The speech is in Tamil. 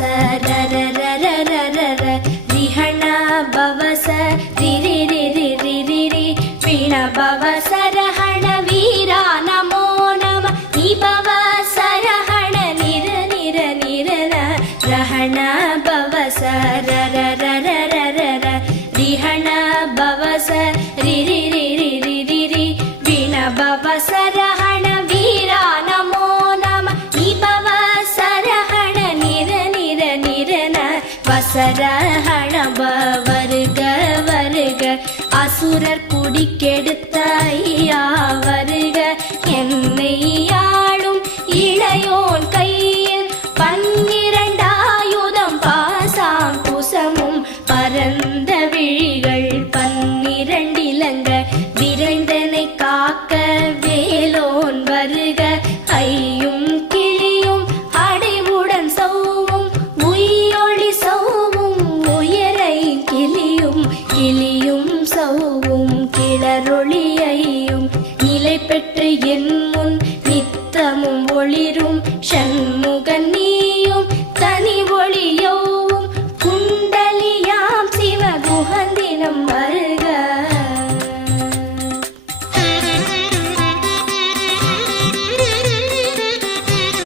ர ர ர ர ர ர ர ரிஹண பவச ரி ரி ரி ரி ரி ரி ரி வீண பவச ரஹண வீரா நமோ நம நிபவ சரஹண நிர நிர நிரன ரஹண பவச ர ர ர ர ர ர ர ரிஹண பவச ரி ரி ரி ரி ரி ரி ரி வீண பவச ரஹண வீரா நமோ நம நிபவ சரஹண நிர நிர நிரன வசரஹண வருக வருக அசுரர் குடிக்கெடுத்த ஐயா வருக என்னை ஆளும் இளையோன் கையில் 12 ஆயுதம் பாசாம் குசமும் பரந்த விழிகள் 12 இலங்க விரைந்தனை காக்க வேலோன் வருக ஐயும் கிளியும் அடைவுடன் சௌவும் உயிரொளி சௌவும் உயரை கிளியும் கிளியும் சௌவும் கிளரொளியையும் நிலை பெற்று என் முன் நித்தமும் ஒளிரும் ஷண்முகன் நீயும் தனி ஒளியோவும் குண்டலியாம் சிவ குஹந்தினம் வரு